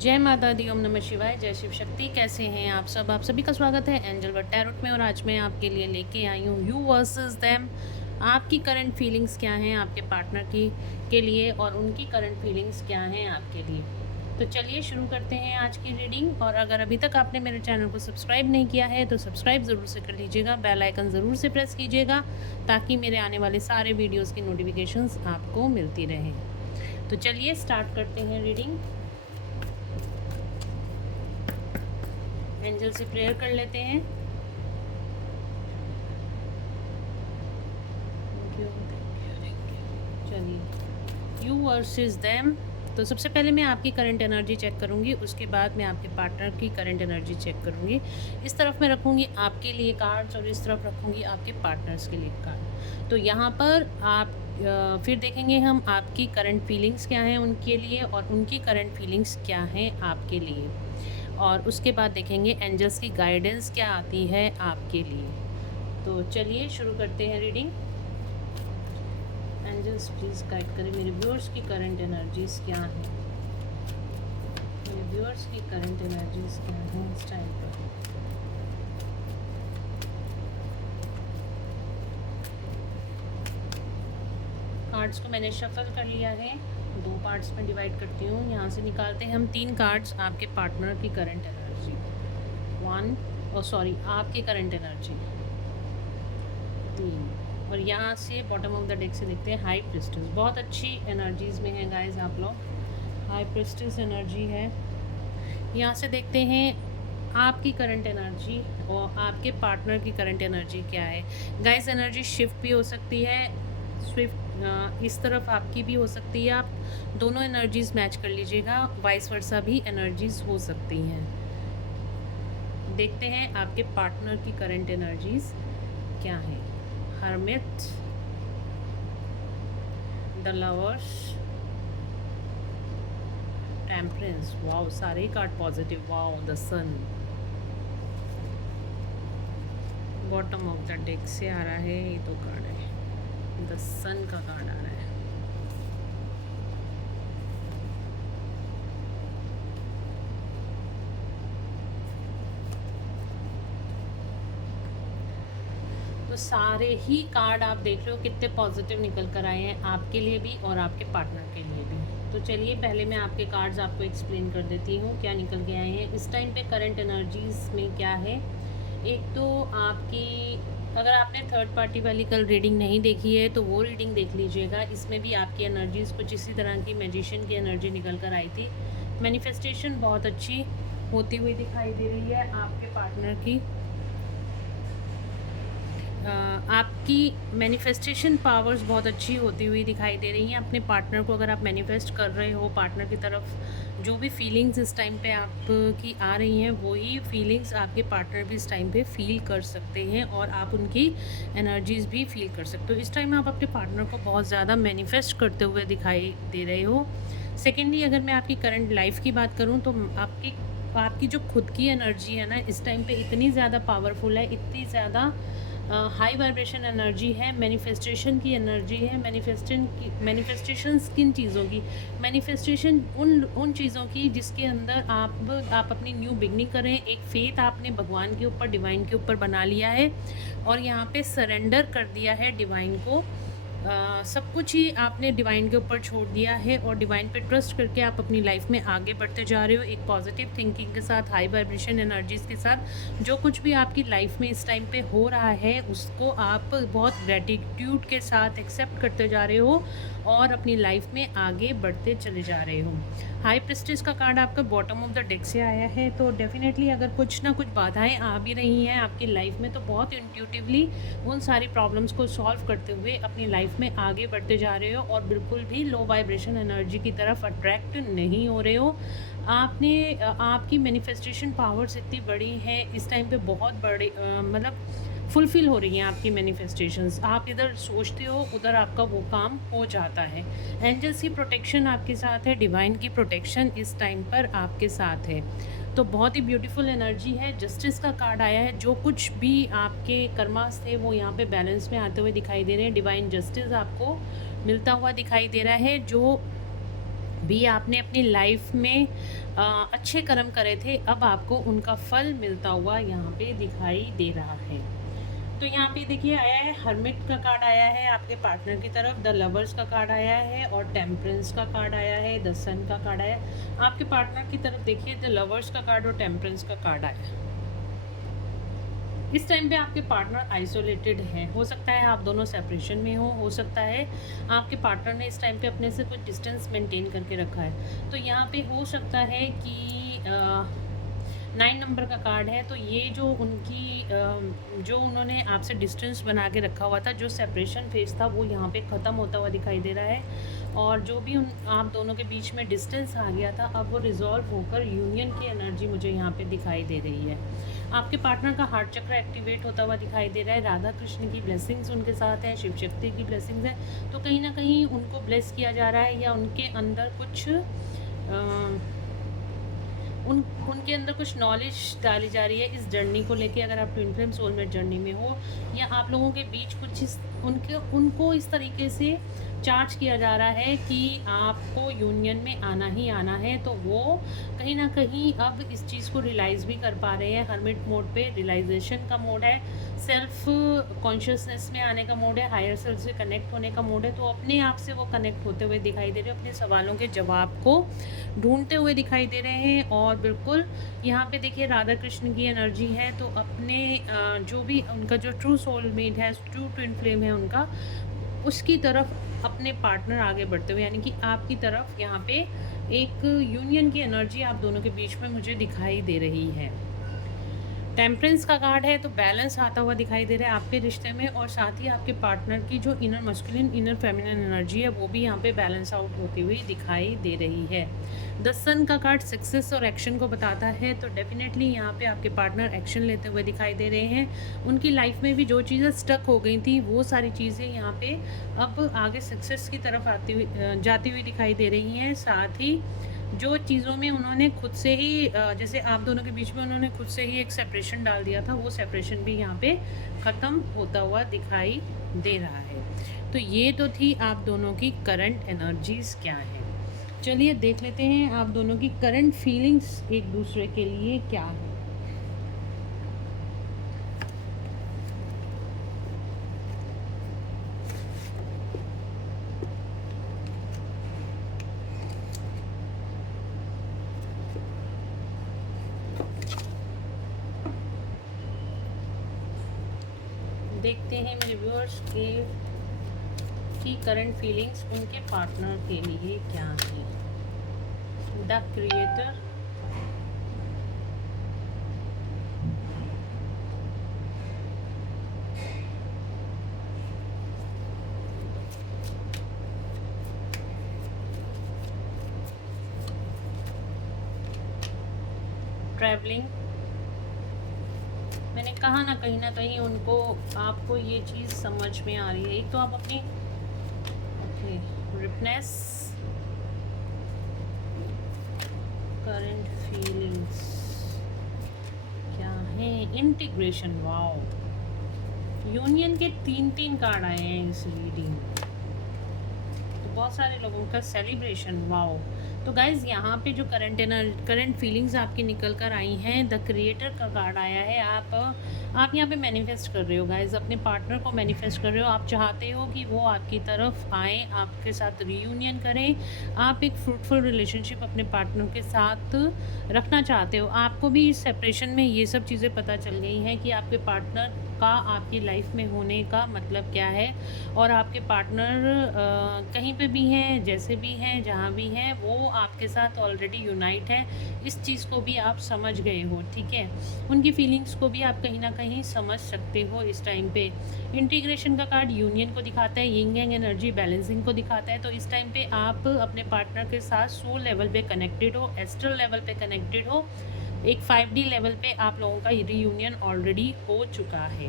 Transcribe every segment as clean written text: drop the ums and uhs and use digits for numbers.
जय माता दी, ओम नमः शिवाय, जय शिव शक्ति। कैसे हैं आप सब? आप सभी का स्वागत है एंजल वर्ड टैरोट में। और आज मैं आपके लिए लेके आई हूँ यू वर्सेस देम। आपकी करंट फीलिंग्स क्या हैं आपके पार्टनर की के लिए, और उनकी करंट फीलिंग्स क्या हैं आपके लिए। तो चलिए शुरू करते हैं आज की रीडिंग। और अगर अभी तक आपने मेरे चैनल को सब्सक्राइब नहीं किया है तो सब्सक्राइब ज़रूर से कर लीजिएगा, बेल आइकन ज़रूर से प्रेस कीजिएगा ताकि मेरे आने वाले सारे वीडियोज़ की नोटिफिकेशंस आपको मिलती रहें। तो चलिए स्टार्ट करते हैं रीडिंग। एंजल से प्रेयर कर लेते हैं। चलिए, यू वर्सेस देम। तो सबसे पहले मैं आपकी करंट एनर्जी चेक करूंगी, उसके बाद मैं आपके पार्टनर की करंट एनर्जी चेक करूंगी। इस तरफ मैं रखूंगी आपके लिए कार्ड्स और इस तरफ रखूंगी आपके पार्टनर्स के लिए कार्ड। तो यहाँ पर आप फिर देखेंगे हम आपकी करंट फीलिंग्स क्या हैं उनके लिए और उनकी करंट फीलिंग्स क्या हैं आपके लिए। और उसके बाद देखेंगे एंजल्स की गाइडेंस क्या आती है आपके लिए। तो चलिए शुरू करते हैं रीडिंग। एंजल्स प्लीज़ गाइड करें मेरे व्यूअर्स की करंट एनर्जीज क्या हैं, मेरे व्यूअर्स की करंट एनर्जीज क्या हैं इस टाइम पर। कार्ड्स को मैंने शफल कर लिया है, दो पार्ट्स में डिवाइड करती हूँ। यहाँ से निकालते हैं हम 3 कार्ड्स आपके पार्टनर की करंट एनर्जी। आपकी करंट एनर्जी 3। और यहाँ से बॉटम ऑफ द डेक से देखते हैं हाई प्रिस्टेस। बहुत अच्छी एनर्जीज़ में हैं गाइज आप लोग, हाई प्रिस्टेस एनर्जी है। यहाँ से देखते हैं आपकी करंट एनर्जी और आपके पार्टनर की करंट एनर्जी क्या है। गाइस एनर्जी शिफ्ट भी हो सकती है, स्विफ्ट इस तरफ आपकी भी हो सकती है। आप दोनों एनर्जीज मैच कर लीजिएगा, वाइस वर्सा भी एनर्जीज हो सकती हैं। देखते हैं आपके पार्टनर की करंट एनर्जीज क्या है। Hermit, the lovers, temperance. Wow, सारे ही card positive. Wow, the sun. Bottom of the deck से आ रहा है ये तो कार्ड है, द सन का कार्ड आ रहा है। तो सारे ही कार्ड आप देख रहे हो कितने पॉजिटिव निकल कर आए हैं आपके लिए भी और आपके पार्टनर के लिए भी। तो चलिए पहले मैं आपके कार्ड्स आपको एक्सप्लेन कर देती हूँ क्या निकल के आए हैं इस टाइम पे करंट एनर्जीज में क्या है। एक तो आपकी, अगर आपने थर्ड पार्टी वाली कल रीडिंग नहीं देखी है तो वो रीडिंग देख लीजिएगा। इसमें भी आपकी एनर्जीज़ कुछ इसी तरह की मैजिशियन की एनर्जी निकल कर आई थी। मैनिफेस्टेशन बहुत अच्छी होती हुई दिखाई दे रही है आपके पार्टनर की। आपकी मैनिफेस्टेशन पावर्स बहुत अच्छी होती हुई दिखाई दे रही हैं अपने पार्टनर को। अगर आप मैनिफेस्ट कर रहे हो पार्टनर की तरफ, जो भी फीलिंग्स इस टाइम पे आपकी आ रही हैं वही फीलिंग्स आपके पार्टनर भी इस टाइम पे फील कर सकते हैं और आप उनकी एनर्जीज़ भी फील कर सकते हो। इस टाइम आप अपने पार्टनर को बहुत ज़्यादा मैनिफेस्ट करते हुए दिखाई दे रहे हो। सेकेंडली, अगर मैं आपकी करंट लाइफ की बात करूँ तो आपकी जो खुद की एनर्जी है ना इस टाइम पे इतनी ज़्यादा पावरफुल है, इतनी ज़्यादा हाई वाइब्रेशन एनर्जी है, मैनिफेस्टेशन की एनर्जी है। मैनिफेस्टेशंस किन चीज़ों की? मैनिफेस्टेशन उन चीज़ों की जिसके अंदर आप अपनी न्यू बिगनिंग करें। एक फेथ आपने भगवान के ऊपर, डिवाइन के ऊपर बना लिया है और यहाँ पे सरेंडर कर दिया है डिवाइन को। सब कुछ ही आपने डिवाइन के ऊपर छोड़ दिया है और डिवाइन पे ट्रस्ट करके आप अपनी लाइफ में आगे बढ़ते जा रहे हो एक पॉजिटिव थिंकिंग के साथ, हाई वाइब्रेशन एनर्जीज़ के साथ। जो कुछ भी आपकी लाइफ में इस टाइम पे हो रहा है उसको आप बहुत ग्रेटिट्यूड के साथ एक्सेप्ट करते जा रहे हो और अपनी लाइफ में आगे बढ़ते चले जा रहे हो। हाई प्रेस्टिज का कार्ड आपका बॉटम ऑफ द डेक से आया है, तो डेफिनेटली अगर कुछ ना कुछ बाधाएं आ भी रही हैं आपकी लाइफ में तो बहुत इंट्यूटिवली उन सारी प्रॉब्लम्स को सॉल्व करते हुए अपनी लाइफ में आगे बढ़ते जा रहे हो और बिल्कुल भी लो वाइब्रेशन एनर्जी की तरफ अट्रैक्ट नहीं हो रहे हो। आपकी मैनिफेस्टेशन पावर्स इतनी बड़ी हैं इस टाइम पे, बहुत बड़ी मतलब फुलफ़िल हो रही हैं आपकी मैनिफेस्टेशंस। आप इधर सोचते हो उधर आपका वो काम हो जाता है। एंजल्स की प्रोटेक्शन आपके साथ है, डिवाइन की प्रोटेक्शन इस टाइम पर आपके साथ है। तो बहुत ही ब्यूटीफुल एनर्जी है। जस्टिस का कार्ड आया है, जो कुछ भी आपके कर्मास थे वो यहाँ पे बैलेंस में आते हुए दिखाई दे रहे हैं। डिवाइन जस्टिस आपको मिलता हुआ दिखाई दे रहा है। जो भी आपने अपनी लाइफ में अच्छे कर्म करे थे, अब आपको उनका फल मिलता हुआ यहाँ पे दिखाई दे रहा है। तो यहाँ पे देखिए आया है हर्मिट का कार्ड आया है आपके पार्टनर की तरफ, द लवर्स का कार्ड आया है और टेम्परेंस का कार्ड आया है, द सन का कार्ड आया है। आपके पार्टनर की तरफ देखिए द लवर्स का कार्ड और टेम्परेंस का कार्ड आया है। इस टाइम पे आपके पार्टनर आइसोलेटेड हैं, हो सकता है आप दोनों सेपरेशन में हो सकता है आपके पार्टनर ने इस टाइम पे अपने से कुछ डिस्टेंस मेंटेन करके रखा है। तो यहाँ पे हो सकता है कि 9 नंबर का कार्ड है, तो ये जो उनकी जो उन्होंने आपसे डिस्टेंस बना के रखा हुआ था, जो सेपरेशन फेज था वो यहाँ पे ख़त्म होता हुआ दिखाई दे रहा है। और जो भी आप दोनों के बीच में डिस्टेंस आ गया था, अब वो रिजॉल्व होकर यूनियन की एनर्जी मुझे यहाँ पे दिखाई दे रही है। आपके पार्टनर का हार्ट चक्र एक्टिवेट होता हुआ दिखाई दे रहा है, राधा कृष्ण की ब्लेसिंग्स उनके साथ है, शिव शक्ति की ब्लेसिंग्स है। तो कहीं ना कहीं उनको ब्लेस किया जा रहा है या उनके अंदर कुछ उनके अंदर कुछ नॉलेज डाली जा रही है इस जर्नी को लेके। अगर आप ट्विन फ्लेम सोलमेट जर्नी में हो या आप लोगों के बीच कुछ उनको इस तरीके से चार्ज किया जा रहा है कि आपको यूनियन में आना ही आना है, तो वो कहीं ना कहीं अब इस चीज़ को रियलाइज़ भी कर पा रहे हैं। हर्मिट मोड पे रियलाइजेशन का मोड है, सेल्फ कॉन्शियसनेस में आने का मोड है, हायर सेल्फ से कनेक्ट होने का मोड है। तो अपने आप से वो कनेक्ट होते हुए दिखाई दे रहे हैं, अपने सवालों के जवाब को ढूंढते हुए दिखाई दे रहे हैं। और बिल्कुल यहाँ पे देखिए राधा कृष्ण की एनर्जी है, तो अपने जो भी उनका जो ट्रू सोलमेट है, ट्रू ट्विन फ्लेम है उनका, उसकी तरफ अपने पार्टनर आगे बढ़ते हुए, यानी कि आपकी तरफ यहाँ पे एक यूनियन की एनर्जी आप दोनों के बीच में मुझे दिखाई दे रही है। टेम्परेंस का कार्ड है, तो बैलेंस आता हुआ दिखाई दे रहा है आपके रिश्ते में, और साथ ही आपके पार्टनर की जो inner masculine inner feminine energy है वो भी यहाँ पे बैलेंस आउट होती हुई दिखाई दे रही है। द सन का कार्ड सक्सेस और एक्शन को बताता है, तो डेफिनेटली यहाँ पे आपके पार्टनर एक्शन लेते हुए दिखाई दे रहे हैं। उनकी लाइफ में भी जो चीज़ें स्टक हो गई थी वो सारी चीज़ें यहाँ पे अब आगे सक्सेस की तरफ जाती हुई दिखाई दे रही हैं। साथ ही जो चीज़ों में उन्होंने खुद से ही जैसे आप दोनों के बीच में उन्होंने खुद से ही एक सेपरेशन डाल दिया था, वो सेपरेशन भी यहाँ पे ख़त्म होता हुआ दिखाई दे रहा है। तो ये तो थी आप दोनों की करंट एनर्जीज़ क्या हैं। चलिए देख लेते हैं आप दोनों की करंट फीलिंग्स एक दूसरे के लिए क्या है। देखते हैं मेरे व्यूअर्स की करंट फीलिंग्स उनके पार्टनर के लिए क्या है। The creator, travelling. मैंने कहा ना कहीं उनको आपको ये चीज़ समझ में आ रही है। एक तो आप अपनी रिपनेस, करंट फीलिंग्स क्या है, इंटीग्रेशन। वाओ, यूनियन के 3 कार्ड आए हैं इस रीडिंग में, तो बहुत सारे लोगों का सेलिब्रेशन। वाओ। तो गाइज़ यहाँ पे जो करंट फीलिंग्स आपकी निकल कर आई हैं, द क्रिएटर का कार्ड आया है। आप यहाँ पे मैनिफेस्ट कर रहे हो गाइज़, अपने पार्टनर को मैनिफेस्ट कर रहे हो। आप चाहते हो कि वो आपकी तरफ आए, आपके साथ रीयूनियन करें, आप एक फ्रूटफुल रिलेशनशिप अपने पार्टनर के साथ रखना चाहते हो। आपको भी इस सेपरेशन में ये सब चीज़ें पता चल गई हैं कि आपके पार्टनर का आपकी लाइफ में होने का मतलब क्या है, और आपके पार्टनर कहीं पे भी हैं, जैसे भी हैं, जहाँ भी हैं, वो आपके साथ ऑलरेडी यूनाइट है। इस चीज़ को भी आप समझ गए हो, ठीक है। उनकी फीलिंग्स को भी आप कहीं ना कहीं समझ सकते हो इस टाइम पे। इंटीग्रेशन का कार्ड यूनियन को दिखाता है, यिंग यांग एनर्जी बैलेंसिंग को दिखाता है। तो इस टाइम पे आप अपने पार्टनर के साथ सोल लेवल पे कनेक्टेड हो, एस्ट्रल लेवल पे कनेक्टेड हो, एक 5D लेवल पे आप लोगों का रीयूनियन ऑलरेडी हो चुका है।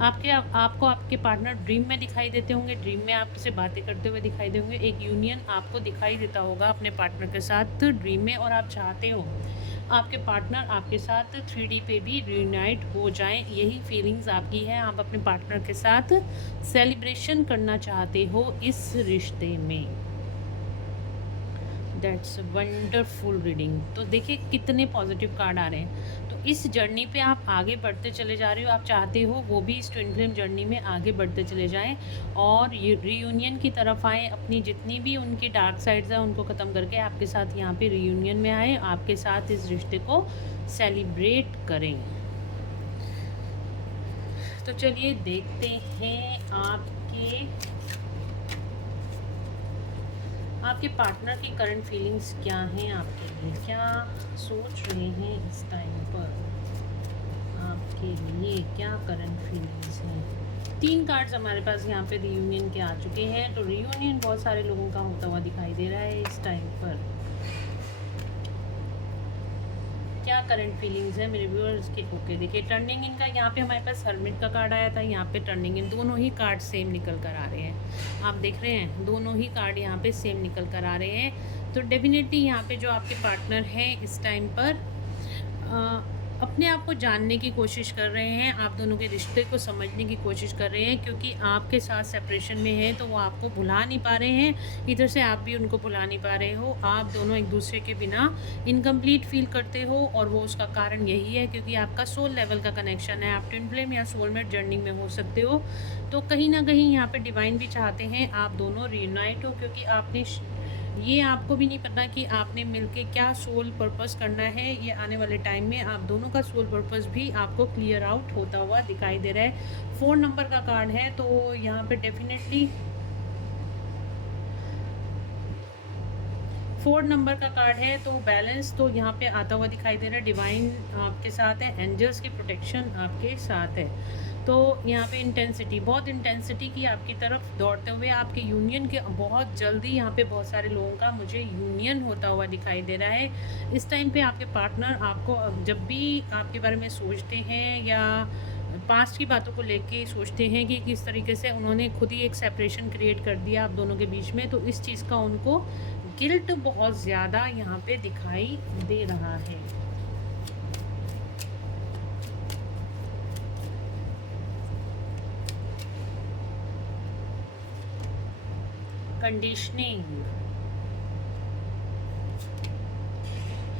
आपको आपके पार्टनर ड्रीम में दिखाई देते होंगे, ड्रीम में आपसे बातें करते हुए दिखाई देंगे। एक यूनियन आपको दिखाई देता होगा अपने पार्टनर के साथ ड्रीम में, और आप चाहते हो आपके पार्टनर आपके साथ 3D पे भी रीयूनाइट हो जाएं। यही फीलिंग्स आपकी है, आप अपने पार्टनर के साथ सेलिब्रेशन करना चाहते हो इस रिश्ते में। That's wonderful reading. तो देखिए कितने पॉजिटिव कार्ड आ रहे हैं। तो इस जर्नी पे आप आगे बढ़ते चले जा रहे हो, आप चाहते हो वो भी इस ट्विन फ्लेम जर्नी में आगे बढ़ते चले जाएं और रीयूनियन की तरफ आएँ, अपनी जितनी भी उनकी डार्क साइड्स हैं उनको ख़त्म करके आपके साथ यहाँ पे रीयूनियन में आए, आपके साथ इस रिश्ते को सेलिब्रेट करें। तो चलिए देखते हैं आपके पार्टनर की करंट फीलिंग्स क्या हैं आपके लिए, क्या सोच रहे हैं इस टाइम पर आपके लिए, क्या करंट फीलिंग्स हैं। 3 कार्ड्स हमारे पास यहाँ पे रीयूनियन के आ चुके हैं। तो रीयूनियन बहुत सारे लोगों का होता हुआ दिखाई दे रहा है इस टाइम पर। क्या करंट फीलिंग्स है मेरे व्यूअर्स के। ओके देखिए टर्निंग इन का यहाँ पे हमारे पास हर्मिट का कार्ड आया था, यहाँ पे टर्निंग इन, दोनों ही कार्ड सेम निकल कर आ रहे हैं। आप देख रहे हैं दोनों ही कार्ड यहाँ पे सेम निकल कर आ रहे हैं। तो डेफिनेटली यहाँ पे जो आपके पार्टनर हैं इस टाइम पर अपने आप को जानने की कोशिश कर रहे हैं, आप दोनों के रिश्ते को समझने की कोशिश कर रहे हैं, क्योंकि आपके साथ सेपरेशन में है तो वो आपको भुला नहीं पा रहे हैं, इधर से आप भी उनको भुला नहीं पा रहे हो। आप दोनों एक दूसरे के बिना इनकम्प्लीट फील करते हो और वो उसका कारण यही है क्योंकि आपका सोल लेवल का कनेक्शन है। आप ट्विन फ्लेम या सोलमेट जर्नी में हो सकते हो। तो कहीं ना कहीं यहाँ पे डिवाइन भी चाहते हैं आप दोनों रीयूनाइट हो, क्योंकि आपने ये आपको भी नहीं पता कि आपने मिलके क्या सोल पर्पस करना है। ये आने वाले टाइम में आप दोनों का सोल पर्पस भी आपको क्लियर आउट होता हुआ दिखाई दे रहा है। 4 नंबर का कार्ड है तो यहाँ पे डेफिनेटली 4 नंबर का कार्ड है तो बैलेंस तो यहाँ पे आता हुआ दिखाई दे रहा है। डिवाइन आपके साथ है, एंजल्स की प्रोटेक्शन आपके साथ है। तो यहाँ पे इंटेंसिटी, बहुत इंटेंसिटी की आपकी तरफ दौड़ते हुए आपके यूनियन के बहुत जल्दी यहाँ पे बहुत सारे लोगों का मुझे यूनियन होता हुआ दिखाई दे रहा है। इस टाइम पे आपके पार्टनर आपको जब भी आपके बारे में सोचते हैं या पास्ट की बातों को लेके सोचते हैं कि किस तरीके से उन्होंने खुद ही एक सेपरेशन क्रिएट कर दिया आप दोनों के बीच में, तो इस चीज़ का उनको गिल्ट बहुत ज़्यादा यहाँ पे दिखाई दे रहा है। कंडीशनिंग,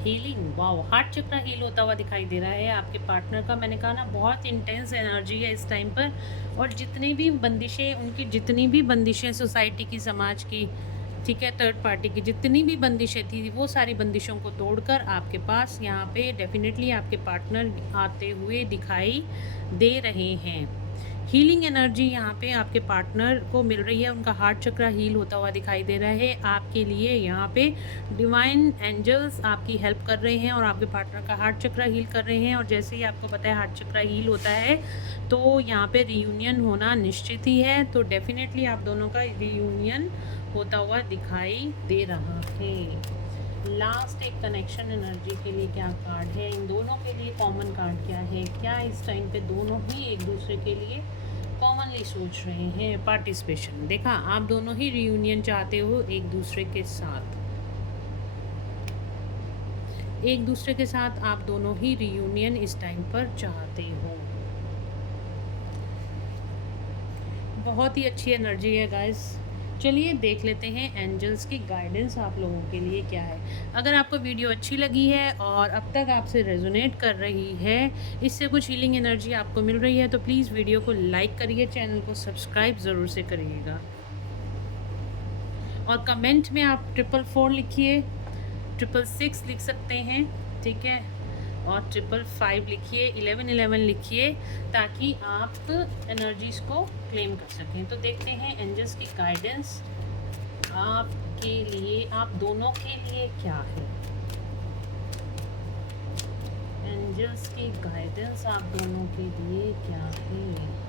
हीलिंग, वाओ, हार्ट चक्र हील होता हुआ दिखाई दे रहा है आपके पार्टनर का। मैंने कहा ना बहुत इंटेंस एनर्जी है इस टाइम पर, और जितनी भी बंदिशें उनकी, जितनी भी बंदिशें सोसाइटी की, समाज की, ठीक है, थर्ड पार्टी की जितनी भी बंदिशें थी वो सारी बंदिशों को तोड़कर आपके पास यहाँ पे डेफिनेटली आपके पार्टनर आते हुए दिखाई दे रहे हैं। हीलिंग एनर्जी यहाँ पे आपके पार्टनर को मिल रही है, उनका हार्ट चक्र हील होता हुआ दिखाई दे रहा है आपके लिए। यहाँ पे डिवाइन एंजल्स आपकी हेल्प कर रहे हैं और आपके पार्टनर का हार्ट चक्र हील कर रहे हैं। और जैसे ही आपको पता है हार्ट चक्र हील होता है तो यहाँ पे रीयूनियन होना निश्चित ही है। तो डेफिनेटली आप दोनों का रीयूनियन होता हुआ दिखाई दे रहा है। लास्ट एक कनेक्शन एनर्जी के लिए क्या कार्ड है, इन दोनों के लिए कॉमन कार्ड क्या है, क्या इस टाइम पे दोनों ही एक दूसरे के लिए कॉमनली सोच रहे हैं। पार्टिसिपेशन, देखा आप दोनों ही रियूनियन चाहते हो एक दूसरे के साथ, एक दूसरे के साथ आप दोनों ही रियूनियन इस टाइम पर चाहते हो। बहुत ही अच्छी एनर्जी है गाइस। चलिए देख लेते हैं एंजल्स की गाइडेंस आप लोगों के लिए क्या है। अगर आपको वीडियो अच्छी लगी है और अब तक आपसे रेजोनेट कर रही है, इससे कुछ हीलिंग एनर्जी आपको मिल रही है, तो प्लीज़ वीडियो को लाइक करिए, चैनल को सब्सक्राइब ज़रूर से करिएगा और कमेंट में आप 444 लिखिए, 666 लिख सकते हैं, ठीक है, और 555 लिखिए, 1111 लिखिए, ताकि आप एनर्जीज़ को क्लेम कर सकें। तो देखते हैं एंजल्स की गाइडेंस आपके लिए, आप दोनों के लिए क्या है। एंजल्स की गाइडेंस आप दोनों के लिए क्या है।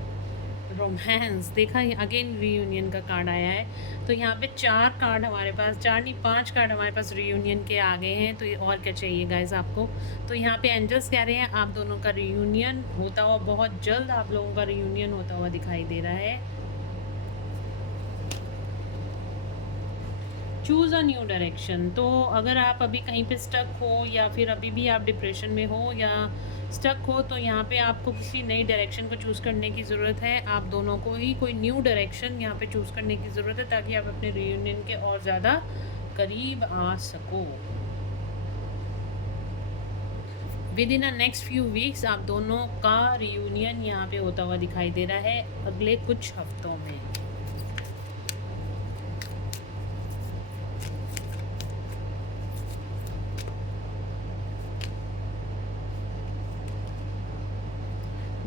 रोमांस, देखा अगेन रीयूनियन का कार्ड आया है। तो यहाँ पे 4 कार्ड हमारे पास, 4 नहीं 5 कार्ड हमारे पास रीयूनियन के आ गए हैं। तो ये और क्या चाहिए गाइस आपको। तो यहाँ पे एंजल्स कह रहे हैं आप दोनों का रीयूनियन होता हुआ, बहुत जल्द आप लोगों का रीयूनियन होता हुआ दिखाई दे रहा है। चूज़ अ न्यू डायरेक्शन, तो अगर आप अभी कहीं पे स्टक हो या फिर अभी भी आप डिप्रेशन में हो या स्टक हो, तो यहाँ पे आपको किसी नई डायरेक्शन को चूज़ करने की ज़रूरत है। आप दोनों को ही कोई न्यू डायरेक्शन यहाँ पे चूज़ करने की ज़रूरत है, ताकि आप अपने रियूनियन के और ज़्यादा करीब आ सको। With in a next few weeks आप दोनों का रियूनियन यहाँ पे होता हुआ दिखाई दे रहा है अगले कुछ हफ्तों में।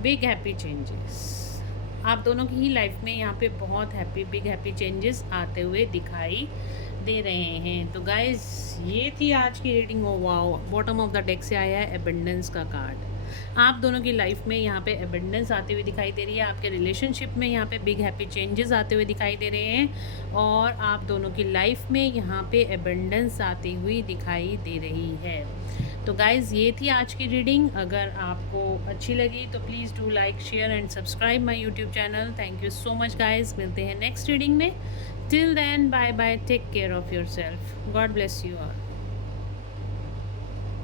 बिग हैप्पी चेंजेस आप दोनों की ही लाइफ में यहाँ पे बहुत बिग हैप्पी चेंजेस आते हुए दिखाई दे रहे हैं। तो गाइज ये थी आज की reading. Oh wow, bottom of the deck से आया है एबंडेंस का कार्ड। आप दोनों की लाइफ में यहाँ पे एबंडेंस आते हुए दिखाई दे रही है। आपके रिलेशनशिप में यहाँ पे बिग हैप्पी चेंजेस आते हुए दिखाई दे रहे हैं और आप दोनों की लाइफ में यहाँ पे एबंडेंस आती हुई दिखाई दे रही है। तो गाइज़ ये थी आज की रीडिंग। अगर आपको अच्छी लगी तो please do like share and subscribe my YouTube channel. Thank you so much guys. मिलते हैं नेक्स्ट रीडिंग में। Till then bye bye, take care of yourself. God bless you all.